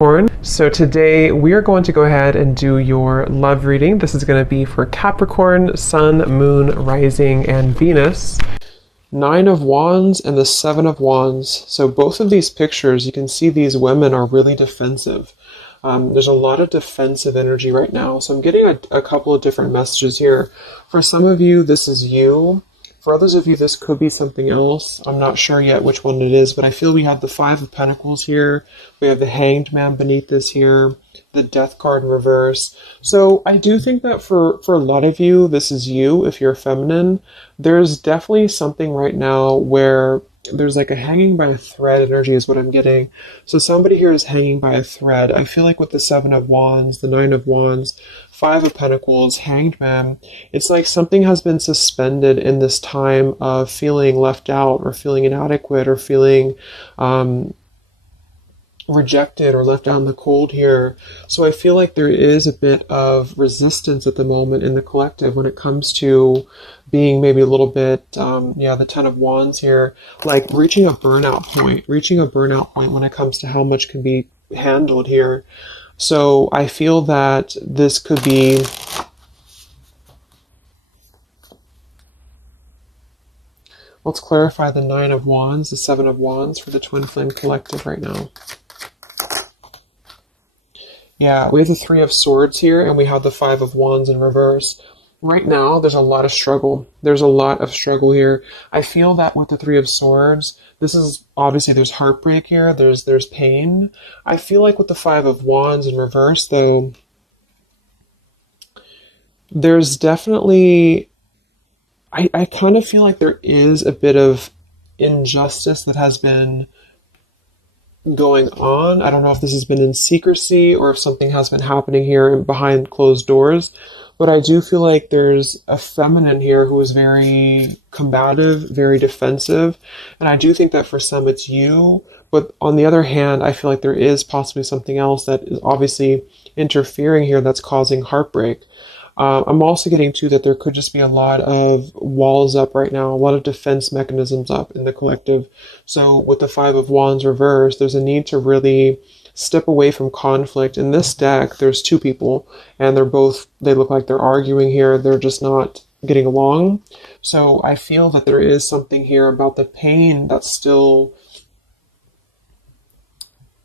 So today we are going to go ahead and do your love reading. This is going to be for Capricorn, Sun, Moon, Rising, and Venus. 9 of Wands and the 7 of Wands. So both of these pictures, you can see these women are really defensive. There's a lot of defensive energy right now. So I'm getting a couple of different messages here. For some of you, this is you. For others of you, this could be something else. I'm not sure yet which one it is, but I feel we have the 5 of Pentacles here. We have the Hanged Man beneath this here, the Death card in reverse. So I do think that for a lot of you, this is you if you're feminine. There's definitely something right now where there's like a hanging by a thread energy is what I'm getting. So somebody here is hanging by a thread. I feel like with the 7 of Wands, the 9 of Wands, 5 of Pentacles, Hanged Man, it's like something has been suspended in this time of feeling left out or feeling inadequate or feeling rejected or left out in the cold here. So I feel like there is a bit of resistance at the moment in the collective when it comes to being maybe a little bit, the 10 of Wands here, like reaching a burnout point when it comes to how much can be handled here. So I feel that this could be let's clarify the 9 of Wands, the 7 of Wands for the Twin Flame Collective right now. Yeah, we have the 3 of Swords here, and we have the 5 of Wands in reverse. Right now, there's a lot of struggle. There's a lot of struggle here. I feel that with the 3 of Swords, this is, obviously there's heartbreak here, there's pain. I feel like with the 5 of Wands in reverse, though, there's definitely, I kind of feel like there is a bit of injustice that has been going on. I don't know if this has been in secrecy or if something has been happening here behind closed doors, but I do feel like there's a feminine here who is very combative, very defensive, and I do think that for some it's you, but on the other hand, I feel like there is possibly something else that is obviously interfering here that's causing heartbreak. I'm also getting to that there could just be a lot of walls up right now, a lot of defense mechanisms up in the collective. So with the 5 of Wands reversed, there's a need to really step away from conflict. In this deck, there's 2 people, and they look like they're arguing here. They're just not getting along. So I feel that there is something here about the pain that's still,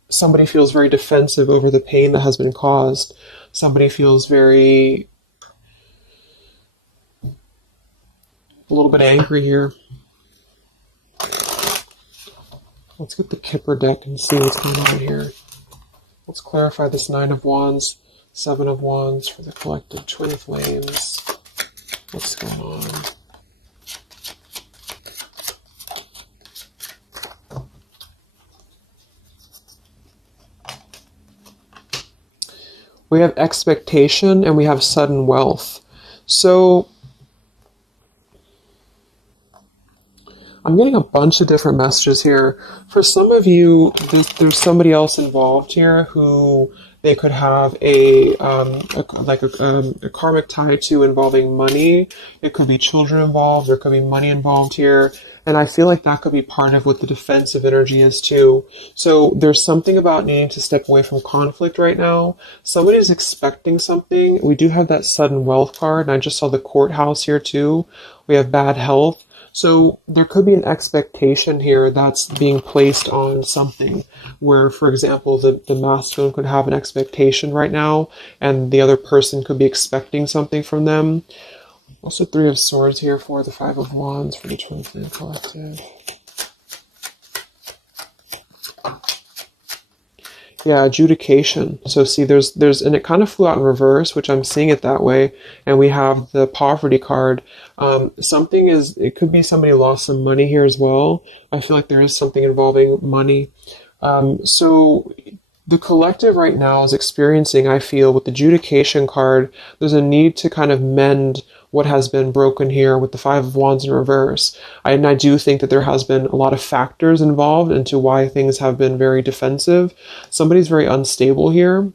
somebody feels very defensive over the pain that has been caused. Somebody feels a little bit angry here. Let's get the Kipper deck and see what's going on here. Let's clarify this 9 of Wands, 7 of Wands for the collective Twin Flames. What's going on? We have expectation and we have sudden wealth. So I'm getting a bunch of different messages here. For some of you, there's somebody else involved here who they could have a karmic tie to involving money. It could be children involved. There could be money involved here. And I feel like that could be part of what the defensive energy is too. So there's something about needing to step away from conflict right now. Somebody's expecting something. We do have that sudden wealth card. And I just saw the courthouse here too. We have bad health. So there could be an expectation here that's being placed on something where, for example, the masculine could have an expectation right now and the other person could be expecting something from them. Also 3 of Swords here for the 5 of Wands for the Twin Flame Collective. Yeah, adjudication. So see, there's, and it kind of flew out in reverse, which I'm seeing it that way. And we have the poverty card. It could be somebody lost some money here as well. I feel like there is something involving money. So the collective right now is experiencing, I feel, with the adjudication card, there's a need to kind of mend what has been broken here with the 5 of Wands in reverse. And I do think that there has been a lot of factors involved into why things have been very defensive. Somebody's very unstable here.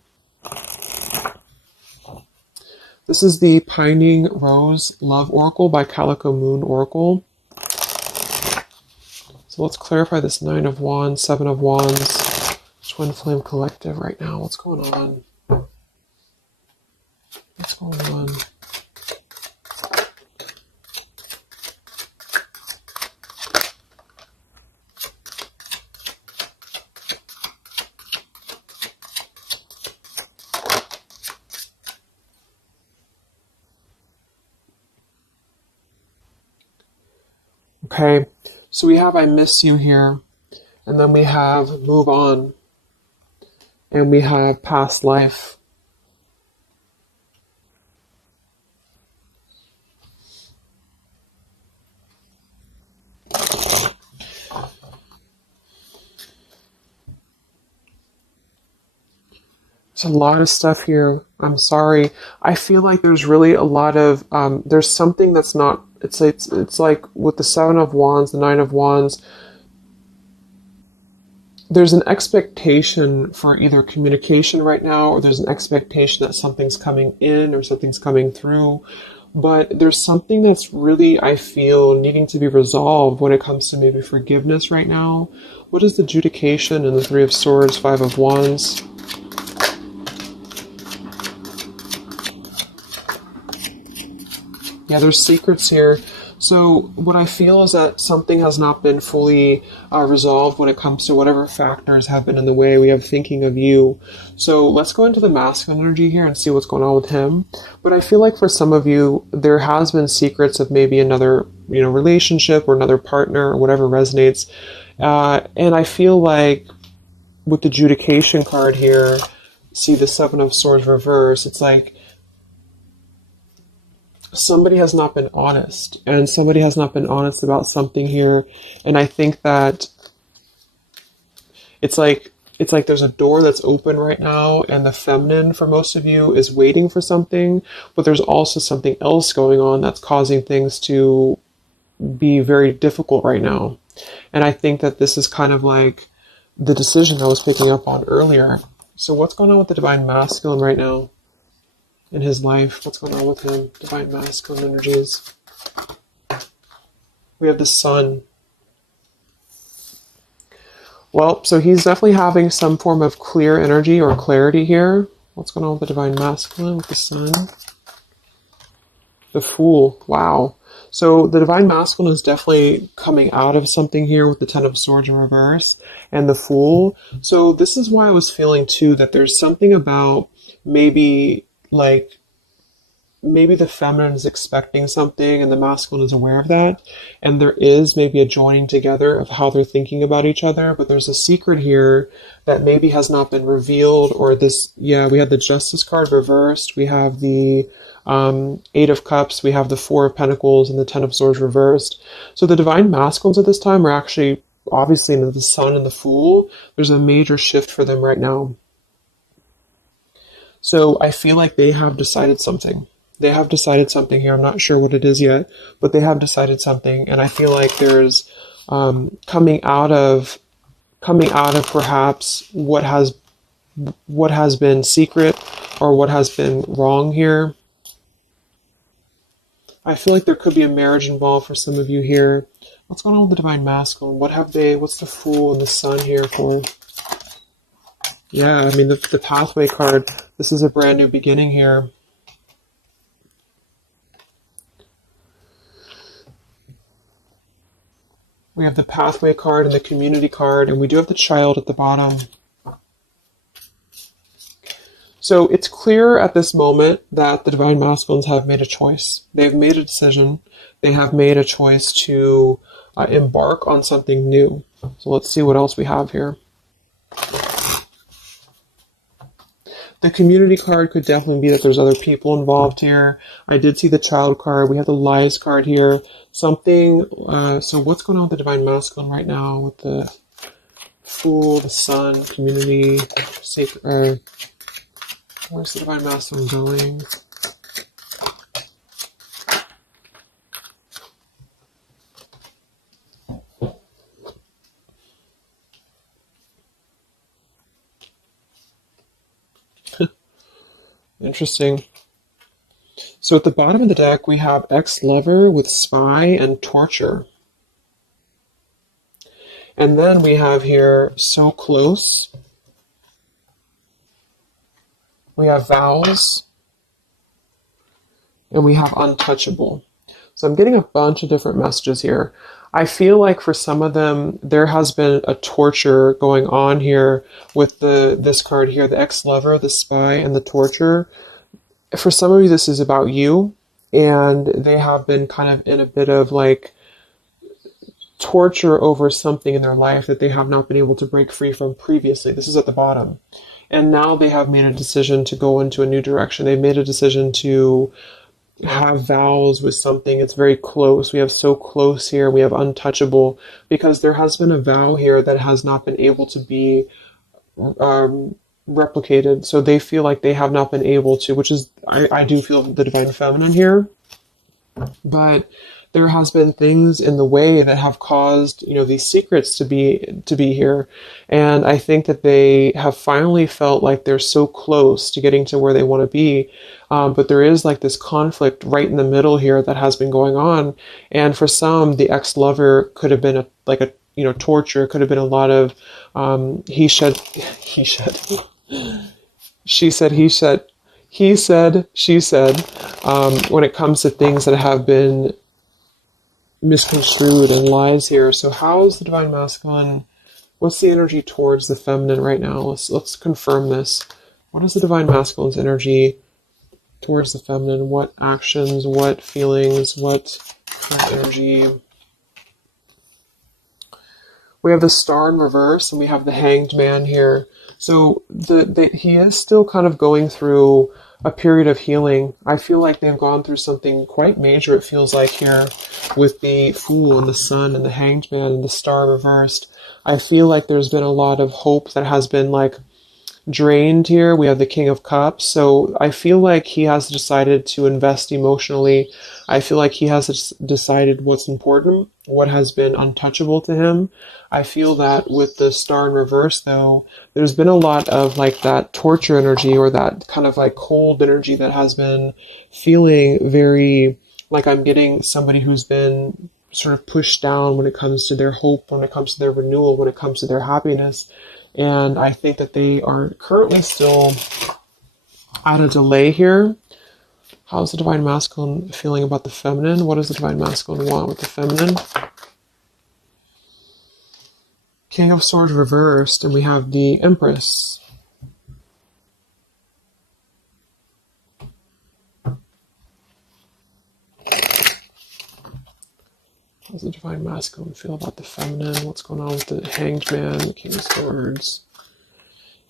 This is the Pining Rose Love Oracle by Calico Moon Oracle. So let's clarify this 9 of Wands, 7 of Wands, Twin Flame Collective right now. What's going on? What's going on? Okay, so we have I miss you here, and then we have move on, and we have past life. There's a lot of stuff here. I'm sorry. I feel like there's really a lot of, there's something that's not, it's like with the Seven of Wands, the Nine of Wands, there's an expectation for either communication right now, or there's an expectation that something's coming in or something's coming through. But there's something that's really, I feel, needing to be resolved when it comes to maybe forgiveness right now. What is the adjudication in the Three of Swords, Five of Wands? Yeah, there's secrets here. So what I feel is that something has not been fully resolved when it comes to whatever factors have been in the way. We have thinking of you. So let's go into the masculine energy here and see what's going on with him. But I feel like for some of you, there has been secrets of maybe another, relationship or another partner or whatever resonates. And I feel like with the adjudication card here, see the Seven of Swords reverse, it's like somebody has not been honest, and somebody has not been honest about something here. And I think that it's like there's a door that's open right now, and the feminine for most of you is waiting for something, but there's also something else going on that's causing things to be very difficult right now. And I think that this is kind of like the decision I was picking up on earlier. So what's going on with the Divine Masculine right now in his life? What's going on with him? Divine Masculine energies. We have the Sun. Well, so he's definitely having some form of clear energy or clarity here. What's going on with the Divine Masculine with the Sun? The Fool. Wow. So the Divine Masculine is definitely coming out of something here with the Ten of Swords in reverse and the Fool. So this is why I was feeling too that there's something about maybe the feminine is expecting something and the masculine is aware of that. And there is maybe a joining together of how they're thinking about each other. But there's a secret here that maybe has not been revealed, or this, yeah, we have the Justice card reversed. We have the Eight of Cups. We have the Four of Pentacles and the Ten of Swords reversed. So the Divine Masculines at this time are actually obviously into the Sun and the Fool. There's a major shift for them right now. So I feel like they have decided something. They have decided something here. I'm not sure what it is yet, but they have decided something. And I feel like there's coming out of perhaps what has been secret or what has been wrong here. I feel like there could be a marriage involved for some of you here. What's going on with the Divine Masculine? What's the Fool and the Sun here for? Yeah, I mean, the Pathway card, this is a brand new beginning here. We have the Pathway card and the Community card, and we do have the Child at the bottom. So it's clear at this moment that the Divine Masculines have made a choice. They've made a decision. They have made a choice to embark on something new. So let's see what else we have here. The Community card could definitely be that there's other people involved here. I did see the Child card. We have the Lies card here. Something, so what's going on with the Divine Masculine right now with the Fool, the Sun, Community, Sacred, where's the Divine Masculine going? Interesting. So at the bottom of the deck, we have ex-lover with spy and torture. And then we have here so close We have vows, and we have untouchable. So I'm getting a bunch of different messages here. I feel like for some of them, there has been a torture going on here with this card here, the ex-lover, the spy, and the torture. For some of you, this is about you, and they have been kind of in a bit of like torture over something in their life that they have not been able to break free from previously. This is at the bottom. And now they have made a decision to go into a new direction. They've made a decision to have vows with something. It's very close. We have so close here. We have untouchable, because there has been a vow here that has not been able to be replicated. So they feel like they have not been able to, which is, I do feel the divine feminine here. But there has been things in the way that have caused, these secrets to be here. And I think that they have finally felt like they're so close to getting to where they want to be. But there is like this conflict right in the middle here that has been going on. And for some, the ex-lover could have been torture. It could have been a lot of he said, she said, he said, he said, she said, when it comes to things that have been misconstrued and lies here. So how is the divine masculine? What's the energy towards the feminine right now? Let's confirm this. What is the divine masculine's energy towards the feminine? What actions, what feelings, what energy? We have the Star in reverse, and we have the Hanged Man here. So he is still kind of going through a period of healing. I feel like they've gone through something quite major, it feels like, here with the Fool and the Sun and the Hanged Man and the Star reversed. I feel like there's been a lot of hope that has been like drained here. We have the King of Cups. So I feel like he has decided to invest emotionally. I feel like he has decided what's important, what has been untouchable to him. I feel that with the Star in reverse, though, there's been a lot of like that torture energy, or that kind of like cold energy that has been feeling very like I'm getting somebody who's been sort of pushed down when it comes to their hope, when it comes to their renewal, when it comes to their happiness. And I think that they are currently still at a delay here. How's the divine masculine feeling about the feminine? What does the divine masculine want with the feminine? King of Swords reversed, and we have the Empress. How does the divine masculine feel about the feminine? What's going on with the Hanged Man, the King of Swords?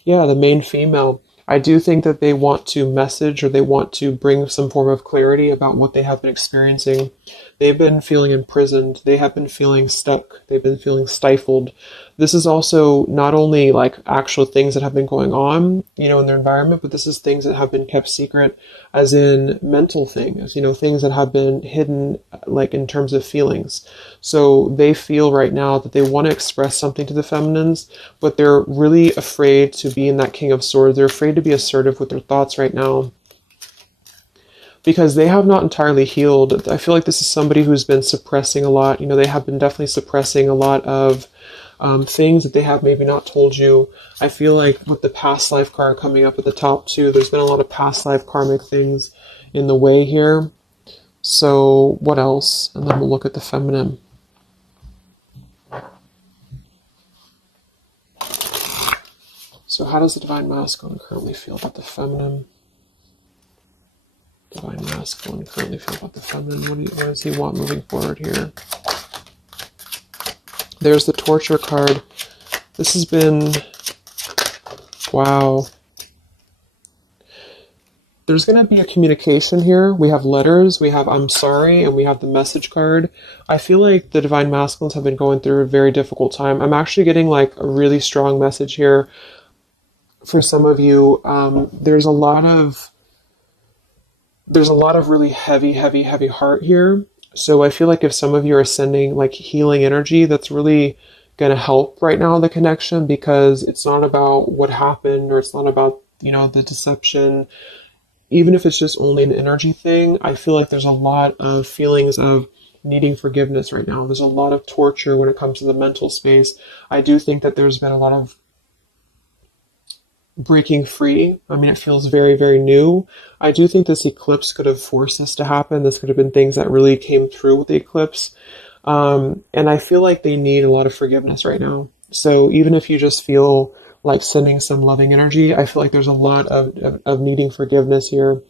Yeah, the main female. I do think that they want to message, or they want to bring some form of clarity about what they have been experiencing. They've been feeling imprisoned. They have been feeling stuck. They've been feeling stifled. This is also not only like actual things that have been going on, in their environment, but this is things that have been kept secret, as in mental things, things that have been hidden, like in terms of feelings. So they feel right now that they want to express something to the feminines, but they're really afraid to be in that King of Swords. They're afraid to be assertive with their thoughts right now, because they have not entirely healed. I feel like this is somebody who's been suppressing a lot. They have been definitely suppressing a lot of things that they have maybe not told you. I feel like with the past life card coming up at the top too, there's been a lot of past life karmic things in the way here. So what else? And then we'll look at the feminine. So how does the divine masculine currently feel about the feminine? Divine masculine currently feel about the feminine. What does he want moving forward here? There's the torture card. This has been, wow. There's going to be a communication here. We have letters, we have I'm sorry, and we have the message card. I feel like the divine masculines have been going through a very difficult time. I'm actually getting like a really strong message here for some of you. There's a lot of really heavy heart here. So I feel like if some of you are sending like healing energy, that's really going to help right now, the connection, because it's not about what happened, or it's not about, the deception. Even if it's just only an energy thing, I feel like there's a lot of feelings of needing forgiveness right now. There's a lot of torture when it comes to the mental space. I do think that there's been a lot of breaking free. I mean, it feels very, very new. I do think this eclipse could have forced this to happen. This could have been things that really came through with the eclipse. And I feel like they need a lot of forgiveness right now. So even if you just feel like sending some loving energy, I feel like there's a lot of needing forgiveness here.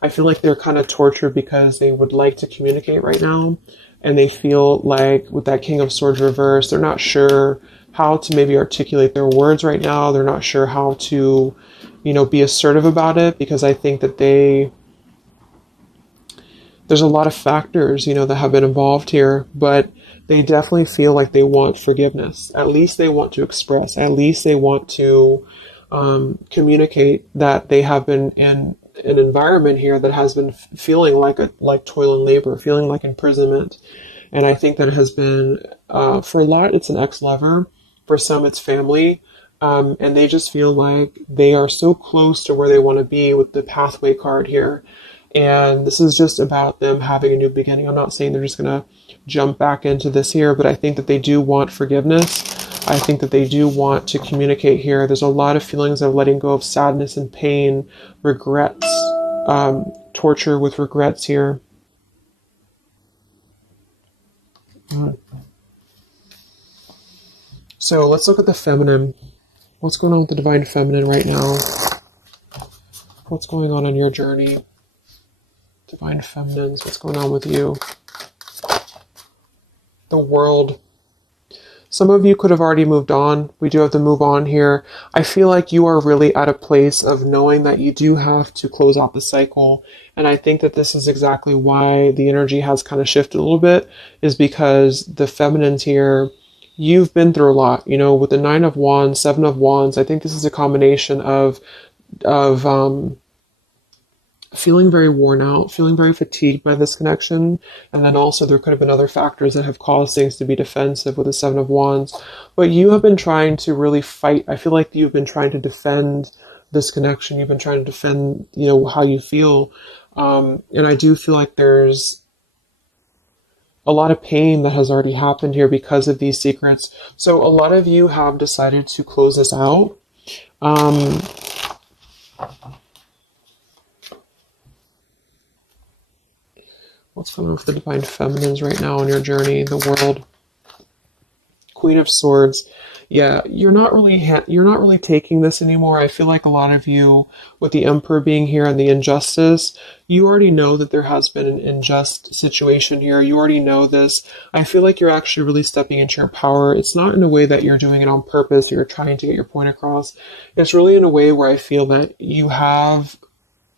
I feel like they're kind of tortured because they would like to communicate right now. And they feel like with that King of Swords reverse, they're not sure how to maybe articulate their words right now. They're not sure how to, be assertive about it, because I think that there's a lot of factors, that have been involved here, but they definitely feel like they want forgiveness. At least they want to express, at least they want to communicate that they have been in an environment here that has been feeling like toil and labor, feeling like imprisonment. And I think that it has been, for a lot, it's an ex-lover. For some, it's family. And they just feel like they are so close to where they want to be with the pathway card here. And this is just about them having a new beginning. I'm not saying they're just going to jump back into this here, but I think that they do want forgiveness. I think that they do want to communicate here. There's a lot of feelings of letting go of sadness and pain, regrets, torture with regrets here. So let's look at the feminine. What's going on with the divine feminine right now? What's going on your journey? Divine feminines, what's going on with you? The world. Some of you could have already moved on. We do have to move on here. I feel like you are really at a place of knowing that you do have to close out the cycle. And I think that this is exactly why the energy has kind of shifted a little bit, is because the feminines here, you've been through a lot, with the 9 of Wands, 7 of Wands. I think this is a combination of feeling very worn out, feeling very fatigued by this connection. And then also there could have been other factors that have caused things to be defensive with the 7 of Wands. But you have been trying to really fight. I feel like you've been trying to defend this connection. You've been trying to defend, how you feel. And I do feel like there's a lot of pain that has already happened here because of these secrets. So a lot of you have decided to close this out. What's going on with the divine feminines right now on your journey, the world? Queen of Swords. Yeah, you're not really taking this anymore. I feel like a lot of you, with the Emperor being here and the injustice, you already know that there has been an unjust situation here. You already know this. I feel like you're actually really stepping into your power. It's not in a way that you're doing it on purpose or you're trying to get your point across. It's really in a way where I feel that you have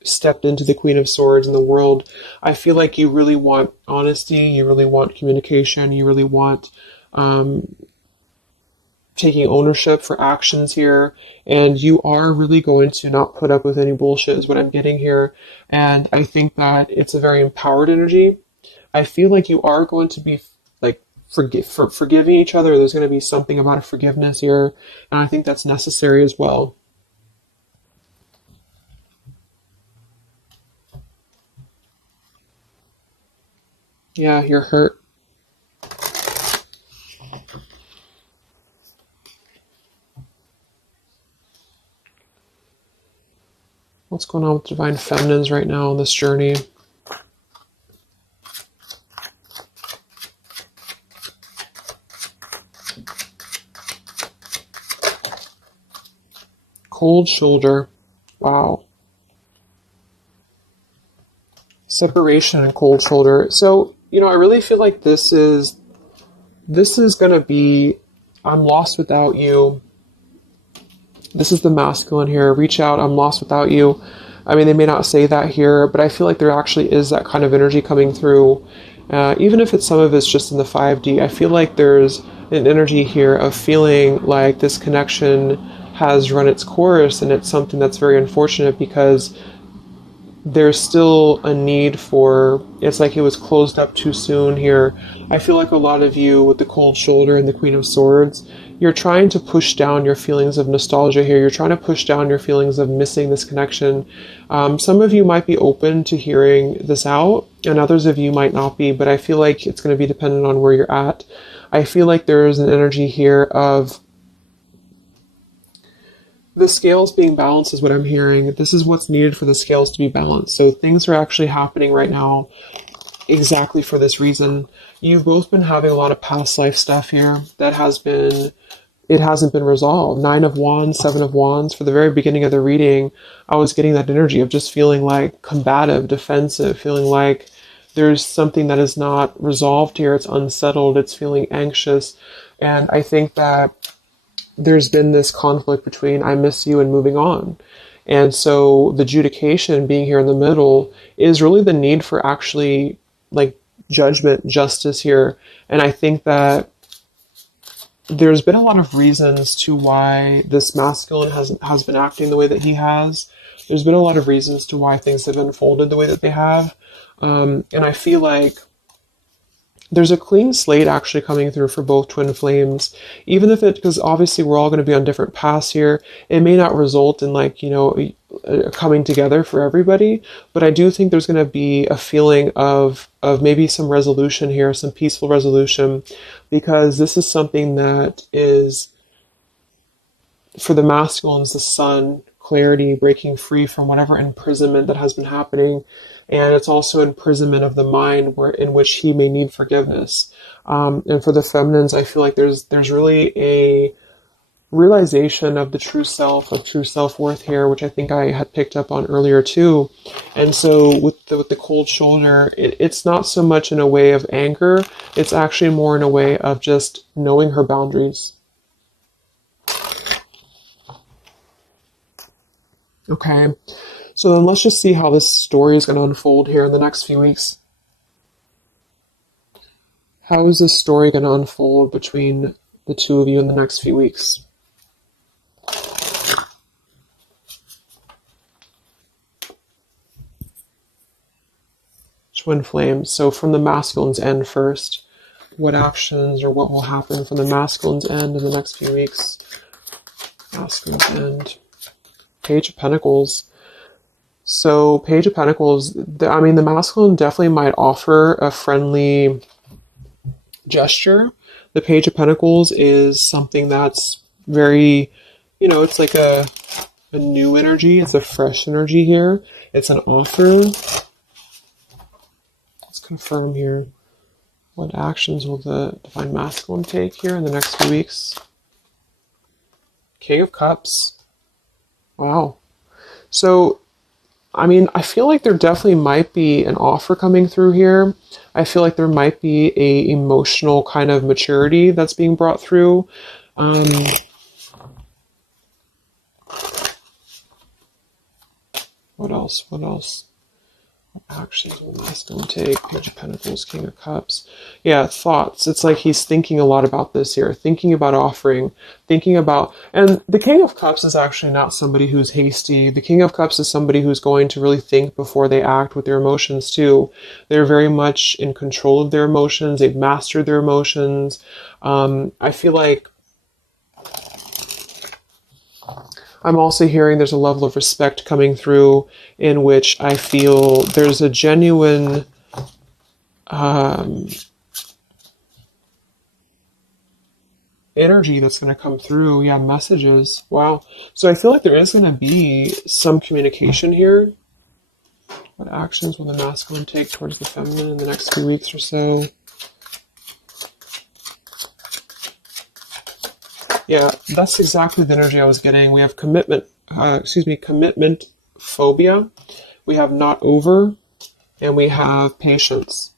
stepped into the Queen of Swords in the world. I feel like you really want honesty, you really want communication, you really want taking ownership for actions here, and you are really going to not put up with any bullshit is what I'm getting here. And I think that it's a very empowered energy. I feel like you are going to be like forgiving each other. There's going to be something about a forgiveness here, and I think that's necessary as well. Yeah, you're hurt. What's going on with divine feminines right now on this journey? Cold shoulder. Wow. Separation and cold shoulder. So, I really feel like this is going to be, I'm lost without you. This is the masculine here. Reach out, I'm lost without you. I mean, they may not say that here, but I feel like there actually is that kind of energy coming through. Even if some of it's just in the 5D, I feel like there's an energy here of feeling like this connection has run its course, and it's something that's very unfortunate because there's still a need for, it's like it was closed up too soon here. I feel like a lot of you with the cold shoulder and the Queen of Swords, you're trying to push down your feelings of nostalgia here. You're trying to push down your feelings of missing this connection. Some of you might be open to hearing this out, and others of you might not be, but I feel like it's going to be dependent on where you're at. I feel like there is an energy here of The scales being balanced is what I'm hearing. This is what's needed for the scales to be balanced. So things are actually happening right now exactly for this reason. You've both been having a lot of past life stuff here that it hasn't been resolved. 9 of Wands, 7 of Wands. For the very beginning of the reading, I was getting that energy of just feeling like combative, defensive, feeling like there's something that is not resolved here. It's unsettled. It's feeling anxious. And I think that there's been this conflict between I miss you and moving on. And so the adjudication being here in the middle is really the need for actually like judgment, justice here. And I think that there's been a lot of reasons to why this masculine has been acting the way that he has. There's been a lot of reasons to why things have unfolded the way that they have. And I feel like there's a clean slate actually coming through for both twin flames, even if because obviously we're all going to be on different paths here. It may not result in like, coming together for everybody, but I do think there's going to be a feeling of maybe some resolution here, some peaceful resolution, because this is something that is, for the masculines, the sun, clarity, breaking free from whatever imprisonment that has been happening. And it's also imprisonment of the mind in which he may need forgiveness. And for the feminines, I feel like there's really a realization of the true self, of true self-worth here, which I think I had picked up on earlier too. And so with the cold shoulder, it's not so much in a way of anger. It's actually more in a way of just knowing her boundaries. Okay. So then let's just see how this story is going to unfold here in the next few weeks. How is this story going to unfold between the two of you in the next few weeks? Twin flames. So from the masculine's end first, what actions or what will happen from the masculine's end in the next few weeks? Masculine's end. Page of Pentacles. So Page of Pentacles, the masculine definitely might offer a friendly gesture. The Page of Pentacles is something that's very, it's like a new energy. It's a fresh energy here. It's an offer. Let's confirm here. What actions will the Divine Masculine take here in the next few weeks? King of Cups. Wow. So I feel like there definitely might be an offer coming through here. I feel like there might be a emotional kind of maturity that's being brought through. What else? What actions will the masculine take? Page of Pentacles, King of Cups. Yeah, thoughts. It's like he's thinking a lot about this here, thinking about offering, and the King of Cups is actually not somebody who's hasty. The King of Cups is somebody who's going to really think before they act with their emotions too. They're very much in control of their emotions. They've mastered their emotions. I feel like I'm also hearing there's a level of respect coming through in which I feel there's a genuine energy that's going to come through. Yeah, messages. Wow. So I feel like there is going to be some communication here. What actions will the masculine take towards the feminine in the next few weeks or so? Yeah, that's exactly the energy I was getting. We have commitment phobia. We have not over, and we have patience.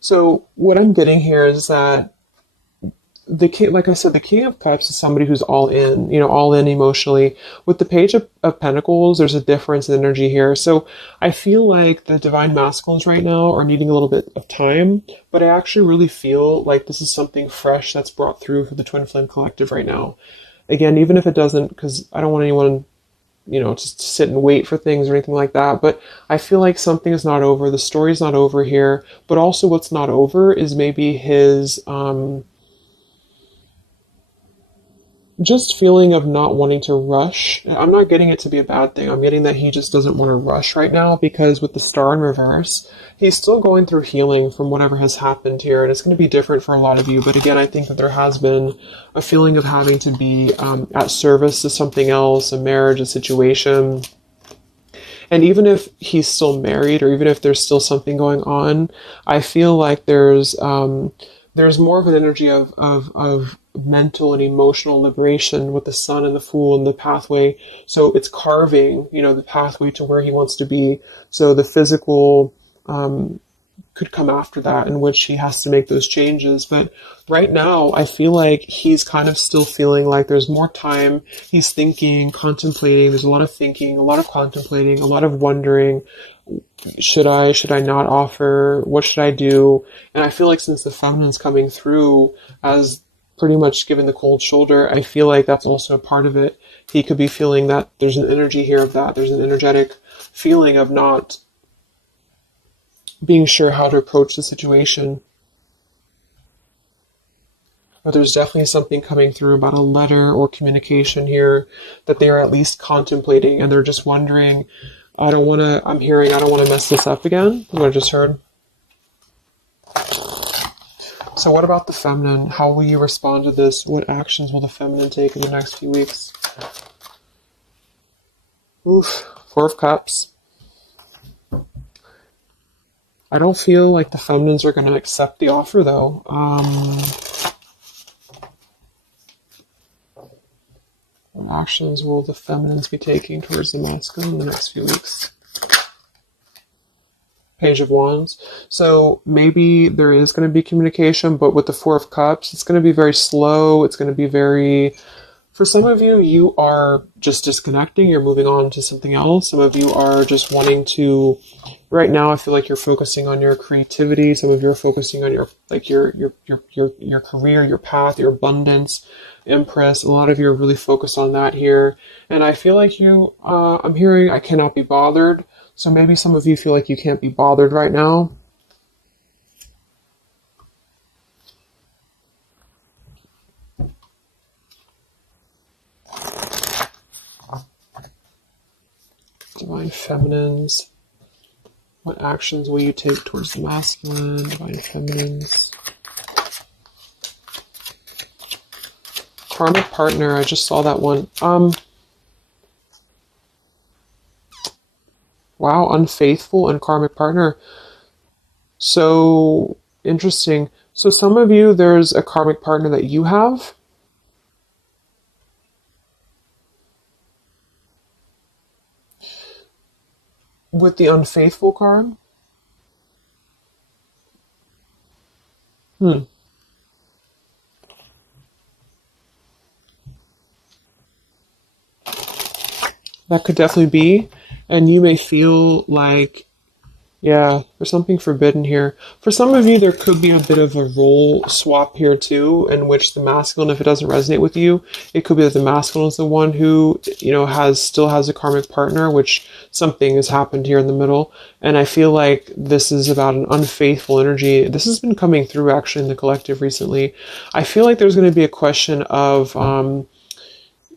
So what I'm getting here is that the king, like I said, the King of Cups is somebody who's all in, all in emotionally. With the Page of Pentacles, there's a difference in energy here. So I feel like the Divine Masculines right now are needing a little bit of time, but I actually really feel like this is something fresh that's brought through for the Twin Flame Collective right now. Again, even if it doesn't, because I don't want anyone, just to sit and wait for things or anything like that, but I feel like something is not over. The story's not over here, but also what's not over is maybe his, just feeling of not wanting to rush. I'm not getting it to be a bad thing. I'm getting that he just doesn't want to rush right now, because with the star in reverse, he's still going through healing from whatever has happened here, and it's going to be different for a lot of you. But again, I think that there has been a feeling of having to be at service to something else, a marriage, a situation. And even if he's still married, or even if there's still something going on, I feel like there's more of an energy of mental and emotional liberation with the Sun and the Fool and the pathway. So it's carving, the pathway to where he wants to be. So the physical could come after that, in which he has to make those changes. But right now, I feel like he's kind of still feeling like there's more time. He's thinking, contemplating. There's a lot of thinking, a lot of contemplating, a lot of wondering. Should I not offer? What should I do? And I feel like since the feminine's coming through as pretty much giving the cold shoulder, I feel like that's also a part of it. He could be feeling that there's an energy here of that. There's an energetic feeling of not being sure how to approach the situation. But there's definitely something coming through about a letter or communication here that they are at least contemplating, and they're just wondering, I don't want to mess this up again. What I just heard. So what about the feminine? How will you respond to this? What actions will the feminine take in the next few weeks? Oof, Four of Cups. I don't feel like the feminines are going to accept the offer, though. What actions will the feminines be taking towards the masculine in the next few weeks? Page of Wands. So maybe there is going to be communication, but with the Four of Cups, it's going to be very slow. It's going to be very... For some of you, you are just disconnecting. You're moving on to something else. Some of you are just wanting to... Right now, I feel like you're focusing on your creativity. Some of you are focusing on your career, your path, your abundance, Empress. A lot of you are really focused on that here. And I feel like I'm hearing I cannot be bothered. So maybe some of you feel like you can't be bothered right now. Divine Feminines. What actions will you take towards the masculine? Divine Feminines. Karmic partner. I just saw that one. Wow, unfaithful and karmic partner. So interesting. So some of you, there's a karmic partner that you have. With the unfaithful card. That could definitely be. And you may feel like, yeah, there's something forbidden here. For some of you, there could be a bit of a role swap here too, in which the masculine, if it doesn't resonate with you, it could be that the masculine is the one who, still has a karmic partner, which something has happened here in the middle. And I feel like this is about an unfaithful energy. This has been coming through actually in the collective recently. I feel like there's going to be a question of,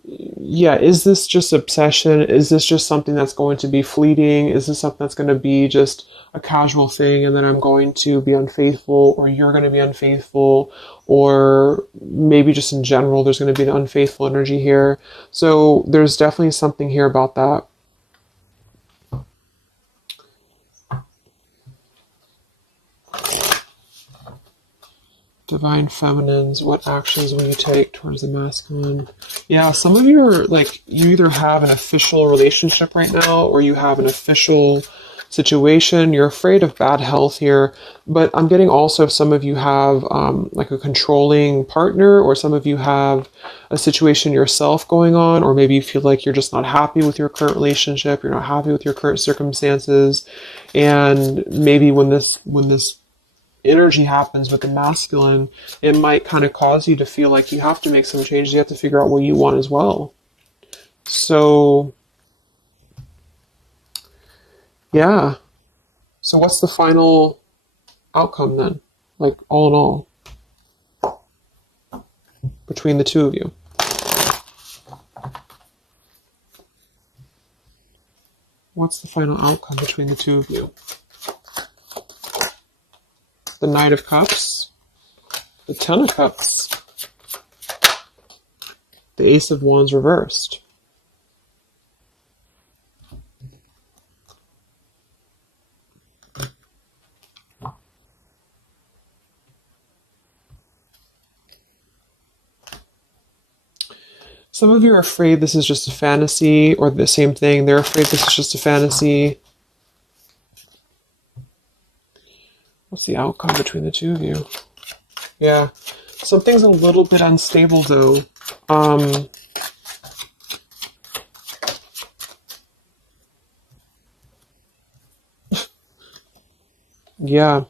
is this just obsession? Is this just something that's going to be fleeting? Is this something that's going to be just a casual thing, and then I'm going to be unfaithful, or you're going to be unfaithful, or maybe just in general there's going to be an unfaithful energy here. So there's definitely something here about that. Divine Feminines, what actions will you take towards the masculine? Yeah, some of you are like, you either have an official relationship right now, or you have an official situation. You're afraid of bad health here, but I'm getting also some of you have like a controlling partner, or some of you have a situation yourself going on, or maybe you feel like you're just not happy with your current relationship, you're not happy with your current circumstances, and maybe when this energy happens with the masculine, it might kind of cause you to feel like you have to make some changes. You have to figure out what you want as well. So, yeah. So what's the final outcome then? Like all in all, between the two of you? What's the final outcome between the two of you? The Knight of Cups, the Ten of Cups, the Ace of Wands reversed. Some of you are afraid this is just a fantasy, or the same thing. They're afraid this is just a fantasy. What's the outcome between the two of you? Yeah. Something's a little bit unstable, though. Yeah.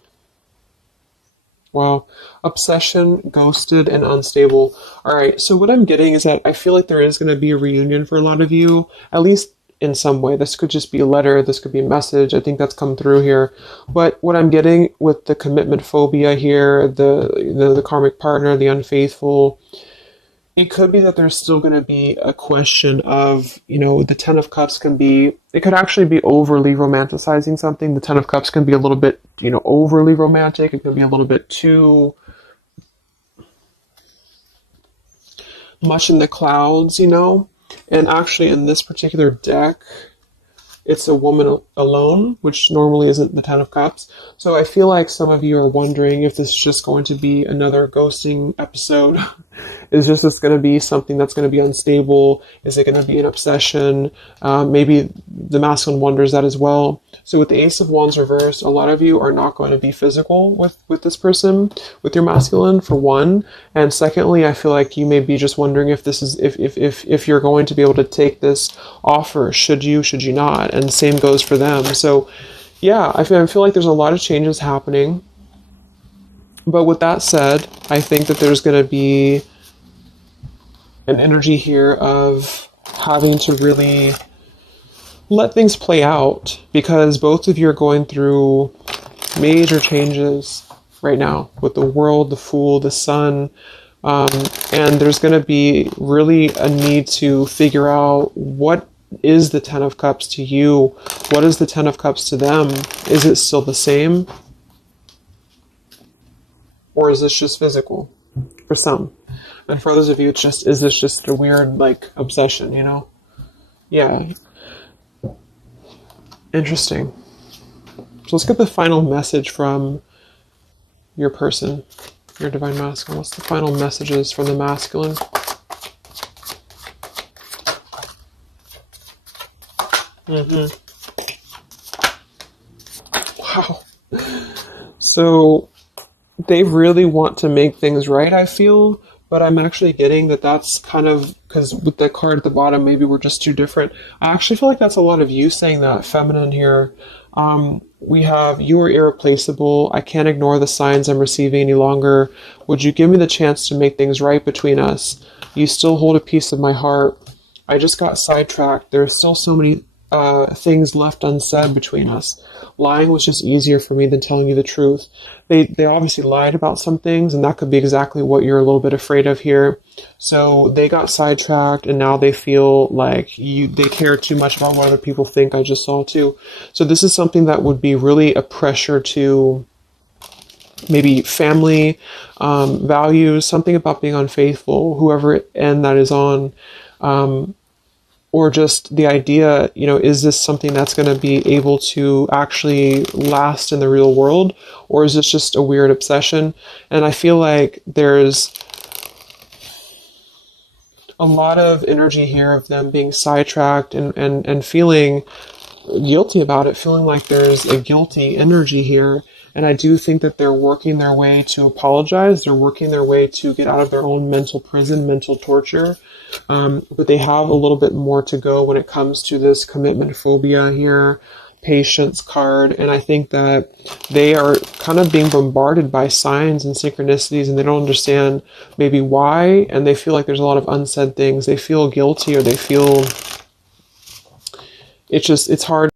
Wow. Obsession, ghosted, and unstable. All right. So what I'm getting is that I feel like there is going to be a reunion for a lot of you, at least in some way. This could just be a letter. This could be a message. I think that's come through here. But what I'm getting with the commitment phobia here, the karmic partner, the unfaithful, it could be that there's still going to be a question of, the Ten of Cups it could actually be overly romanticizing something. The Ten of Cups can be a little bit, overly romantic. It can be a little bit too much in the clouds, And actually in this particular deck, it's a woman alone, which normally isn't the Ten of Cups. So I feel like some of you are wondering if this is just going to be another ghosting episode. Is this going to be something that's going to be unstable? Is it going to be an obsession? Maybe the masculine wonders that as well. So with the Ace of Wands reversed, a lot of you are not going to be physical with this person, with your masculine, for one. And secondly, I feel like you may be just wondering if this is if you're going to be able to take this offer. Should you not? And same goes for them. So yeah, I feel like there's a lot of changes happening. But with that said, I think that there's going to be an energy here of having to really let things play out, because both of you are going through major changes right now with the World, the Fool, the Sun, and there's going to be really a need to figure out what is the Ten of Cups to you, what is the Ten of Cups to them. Is it still the same? Or is this just physical for some? And for others of you, is this just a weird, obsession, Yeah. Interesting. So let's get the final message from your person, your divine masculine. What's the final messages from the masculine? Wow. So they really want to make things right, I feel, but I'm actually getting that that's kind of, because with the card at the bottom, maybe we're just too different. I actually feel like that's a lot of you saying that, feminine here. We have, you are irreplaceable. I can't ignore the signs I'm receiving any longer. Would you give me the chance to make things right between us? You still hold a piece of my heart. I just got sidetracked. There are still so many things left unsaid between us. Lying was just easier for me than telling you the truth. They obviously lied about some things, and that could be exactly what you're a little bit afraid of here. So they got sidetracked, and now they feel like they care too much about what other people think. I just saw too. So this is something that would be really a pressure to maybe family values, something about being unfaithful, whoever end that is on. Or just the idea, is this something that's going to be able to actually last in the real world? Or is this just a weird obsession? And I feel like there's a lot of energy here of them being sidetracked and feeling guilty about it, feeling like there's a guilty energy here. And I do think that they're working their way to apologize. They're working their way to get out of their own mental prison, mental torture. But they have a little bit more to go when it comes to this commitment phobia here, patience card. And I think that they are kind of being bombarded by signs and synchronicities, and they don't understand maybe why. And they feel like there's a lot of unsaid things. They feel guilty, or they feel it's hard